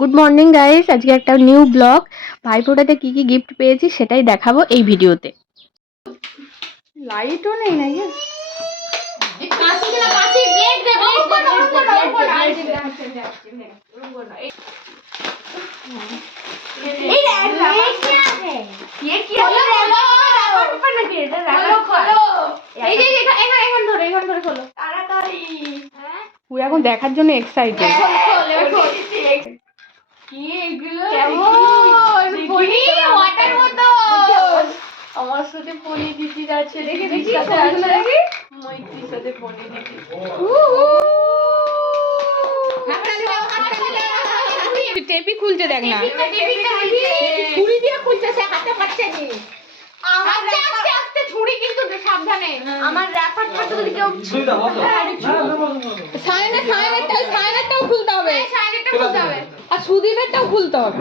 Good morning guys, আজকে একটা new blog. ভাইফোঁটাতে কি কি গিফট পেয়েছি সেটাই দেখাবো এই ভিডিওতে। লাইটও নেই নাকি? তুই এখন দেখার জন্য এক্সাইটেড। আমার সাথে পনি দিদির আছে, দেখি মৈত্রীর সাথে পনি দিদি। টেপি খুলছে দেখ না, ছুরি দিয়ে খুলছে, সে হাতে পাচ্ছে নি। আস্তে আস্তে ছুরি, কিন্তু সাবধানে। আমার র্যাপার ফাটা যদি কেউ সাইনেরটাও খুলতে হবে, সাইনেরটা খুলতে হবে, আর সুদীপেরটাও খুলতে হবে।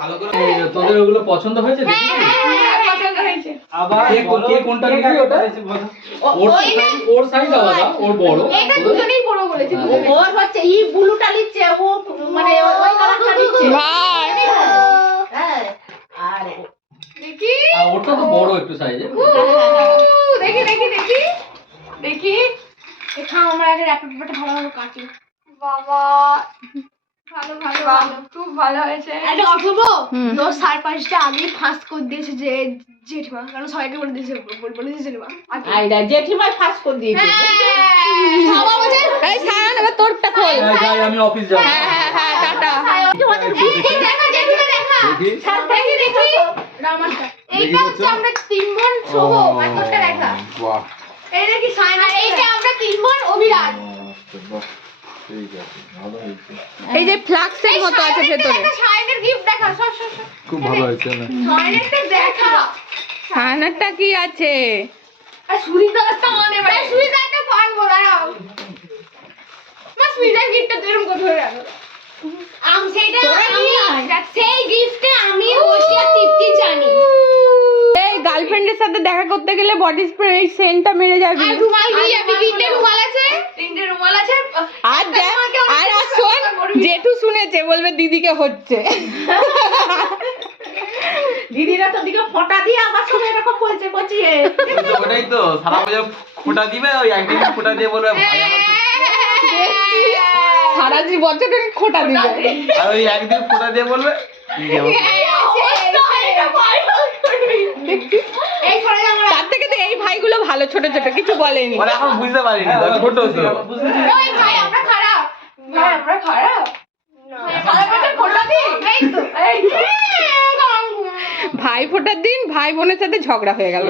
ভালো করে তোদের ওগুলো পছন্দ হয়েছে? পছন্দ হয়েছে। আবার কে কোনটা নিবি ওটা? ওর সাইজ আলাদা, ওর বড়। এটা দুজনেই বড় বলেছে। ওর হচ্ছে ই ব্লুটা নিচ্ছে, ও মানে ওই কালারটা নিচ্ছে। ভাই হ্যাঁ, আর দেখি, আর ওটা তো বড় একটু সাইজে। দেখি এখানে আমরা আগে র্যাপিড পেপারটা ভালোভাবে কাটি। বাবা ভালো খুব ভালো হয়েছে। একটা কথা বলবো, তোর সারপ্রাইজটা আগেই ফার্স্ট করে দিয়েছে যে জেঠিমা, কারণ সবাইকে বলে দিয়েছে, বলেছে জেঠিমা। আইডা জেঠিমাই ফার্স্ট করে দিয়েছে। বাবা বলে এই সায়ন, এবার তোরটা খোল। যাই, আমি অফিস যাব। হ্যাঁ টাটা। দেখা জেঠিমা, দেখা সারপ্রাইজ দেখি রামানটা। এইটা হচ্ছে আমরা তিন বোন শোভো, মাইকটা দেখা। বাহ, এই দেখি সায়ন, আর এইটা আমরা তিন বোন অভিরাজ। ঠিক আছে, ভালো হয়েছে। এই যে ফ্লাক্সের মতো আছে ভেতরে। সায়নের গিফট দেখা, সব খুব ভালো হয়েছে না? সায়নেরটা দেখা। সায়নেরটা কি আছে? আর সুরিদারটা মানে ভাই, সুরিদারটা ফান বলাও। মাস সুরিদার গিফটটা এরকম করে ধরে রাখো। সেইটা আমি সেই গিফটে আমি বসিয়া তৃপ্তি জানি। এই গার্লফ্রেন্ডের সাথে দেখা করতে গেলে বডি স্প্রে এই সেন্টটা মেরে যাবি। আর রুমাল নিয়ে যাবি, তিনটে রুমাল আছে। আর দেখ, আর শোন, জেঠু শুনেছে, বলবে দিদিকে হচ্ছে। দিদিরা তো দিকে ফটা দিয়ে আমার সঙ্গে এরকম বলছে কচিয়ে। ওটাই তো, সারা বছর ফোঁটা দিবে, ওই একদিন ফোঁটা দিয়ে বলবে ভাই আমার সারা বছর খোটা দিবে, আর ওই একদিন ফোঁটা দিয়ে বলবে তার থেকে তো এই ভাইগুলো ভালো, ছোট ছোট কিছু বলেনি। মানে এখন বুঝতে পারিনি, ছোট তো। ভাই আমরা খারাপ, ভাই ফোটার দিন ভাই বোনের সাথে ঝগড়া হয়ে গেল।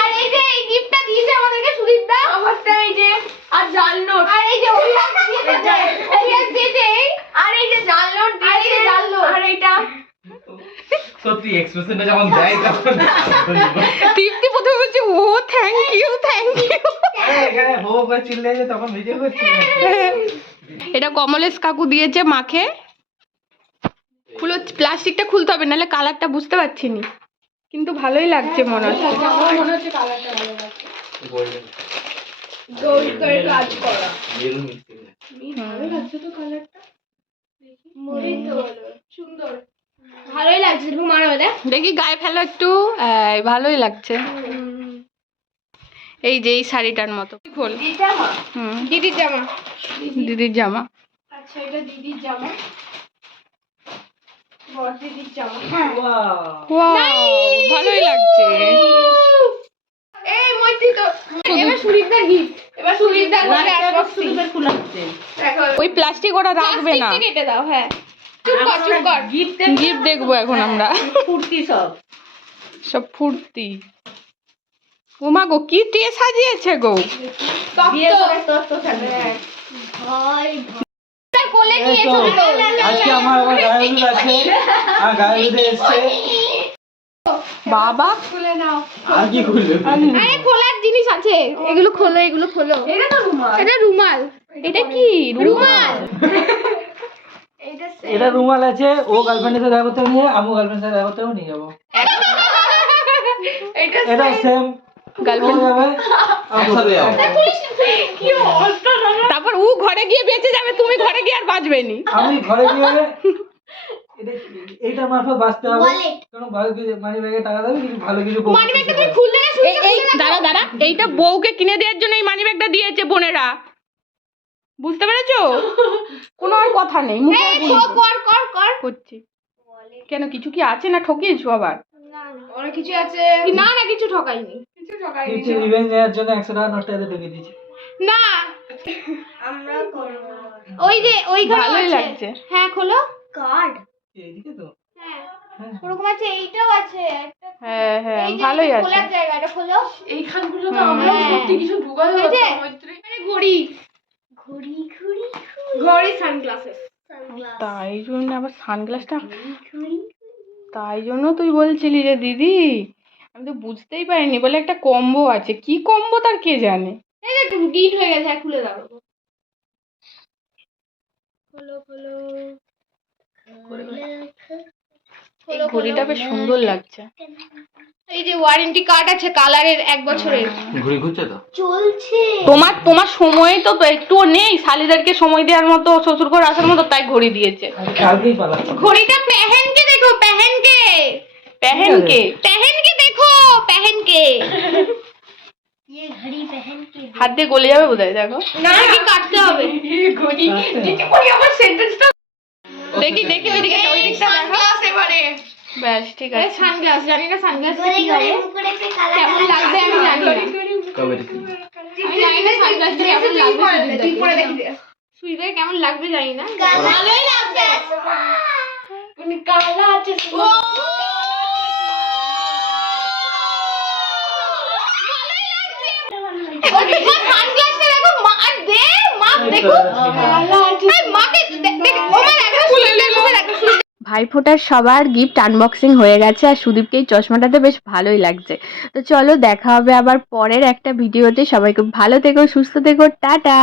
আর এই যে এই গিফটটা দিয়েছে আমাদেরকে সুদীপ দা, আমারটা এই যে, আর জাল নোট, আর এই যে ওরিয়াস দিয়েছে, আর এই যে জাল নোট দিয়েছে, আর এইটা সত্যি এক্সপ্রেশনটা যখন দেয় তখন তৃপ্তি প্রথমে বলছে ও থ্যাংক ইউ। এখানে হো করে চিল্লে যে তখন ভিডিও করছি। এটা কমলেশ কাকু দিয়েছে মাকে। খুলো, প্লাস্টিকটা খুলতে হবে, নাহলে কালারটা বুঝতে পারছি নি, কিন্তু ভালোই লাগছে মনে হচ্ছে। মনে হচ্ছে কালারটা ভালো লাগছে, গোল্ড করে কাজ করা। ভালো লাগছে তো কালারটা, মরি তো সুন্দর, ভালোই লাগছে। তুমি মারো দেখ, দেখি গায়ে ফেলো একটু, ভালোই লাগছে। এই যে এই শাড়িটার মতো খোল। দিদির জামা, দিদির জামা। আচ্ছা এটা দিদির জামা, বড় দিদির জামা। ওয়াও, ভালোই লাগছে। এই মৈত্রী তো এবার সুরিদার গিফট, এবার সুরিদার দেখো ওই প্লাস্টিক ওটা রাখবে না, প্লাস্টিকটা কেটে দাও। হ্যাঁ চুপ কর, গিফট দেখবো এখন আমরা। ফুর্তি সব ফুর্তি। ওমা গো, কি টে সাজিয়েছে গো। কোলে নিয়ে চলে আজকে আমার আবার গায়ে হলুদ আছে, আর গায়ে হলুদে এসছে। বাবা খুলে নাও, আর কি খুলবে? আরে খোলার জিনিস আছে, এগুলো খোলো, এগুলো খোলো। এটা তো রুমাল, এটা রুমাল, এটা কি রুমাল। এটা রুমাল আছে, ও গার্লফ্রেন্ডের সাথে দেখা করতে নিয়ে, আমি গার্লফ্রেন্ডের সাথে দেখা করতে নিয়ে যাবো। এটা সেম, গার্লফ্রেন্ড কি অবস্থা দাদা। তারপর ও ঘরে গিয়ে বেঁচে যাবে, তুমি ঘরে গিয়ে আর বাঁচবে নি। আমি ঘরে গিয়ে এইটা মারফত বাঁচতে হবে, কারণ ভালো কিছু মানি ব্যাগে টাকা দেবে, কিন্তু ভালো কিছু মানি ব্যাগটা তুমি খুললে না, শুনলে এই দাঁড়া এইটা বউকে কিনে দেওয়ার জন্য এই মানি ব্যাগটা দিয়েছে বোনেরা, বুঝতে পেরেছো? কোনো আর কথা নেই, মুখে আর বলছি। কর করছি কেন, কিছু কি আছে না ঠকিয়েছো আবার? অনেক কিছু আছে। না কিছু ঠকাইনি। কিছু রিভেঞ্জ নেওয়ার জন্য 100 টাকা নোটটা এতে ঢুকিয়ে দিয়েছি। না আমরা করব। ওই যে ওইখানে ভালোই আছে। লাগছে। হ্যাঁ খোলো। কার্ড এইদিকে তো হ্যাঁ ওরকম আছে, এইটাও আছে একটা। হ্যাঁ এই যে ভালোই আছে। খোলার জায়গা, এটা খোলো। এইখানগুলো তো আমরা সত্যি কিছু ঢুকাতে পারতাম মৈত্রী। আরে ঘড়ি সানগ্লাসেস। তাই জন্য আবার সানগ্লাসটা, তাই জন্য তুই বলছিলি যে দিদি, আমি তো বুঝতেই পারিনি, বলে একটা কম্বো আছে, কি কম্বো তার কে জানে। এই যে ডিট হয়ে গেছে, আর খুলে দাও। খোলো এই ঘড়িটা বেশ সুন্দর লাগছে। এই যে ওয়ারেন্টি কার্ড আছে কালারের 1 বছরের। ঘুরি ঘুরছে তো চলছে। তোমার সময় তো একটুও নেই শালিদেরকে সময় দেওয়ার মতো, শ্বশুর ঘর আসার মতো, তাই ঘড়ি দিয়েছে। কালকেই পালাচ্ছি। ঘড়িটা পেহেনকে দেখো, পেহেনকে দেখো, পেহেনকে। ये घड़ी पहन के হাত দিয়ে গলে যাবে বোধহয়, দেখো। না কি কাটতে হবে। ঘড়ি দিতে পারি আমার সেন্টেন্সটা। দেখি ওই দিকটা দেখো। এবারে ব্যাস ঠিক আছে। সানগ্লাস, জানি না সানগ্লাস কি হবে, কেমন লাগবে আমি জানি না। কবে আমি জানি না সানগ্লাসটা কেমন লাগবে, তুই পরে দেখি দে। সুইবে কেমন লাগবে জানি না। ভালোই লাগবে। উনি কালা আছে। ও সানগ্লাসটা দেখো, মা দে, মা দেখো। এই মাকে দেখ, ও মা দেখো, খুলে দেখো। ভাইফোঁটার সবার গিফট আনবক্সিং হয়ে গেছে, আর সুদীপকে এই চশমাটাতে বেশ ভালোই লাগছে। তো চলো দেখা হবে আবার পরের একটা ভিডিওতে। সবাই খুব ভালো থেকো, সুস্থ থেকো, টাটা।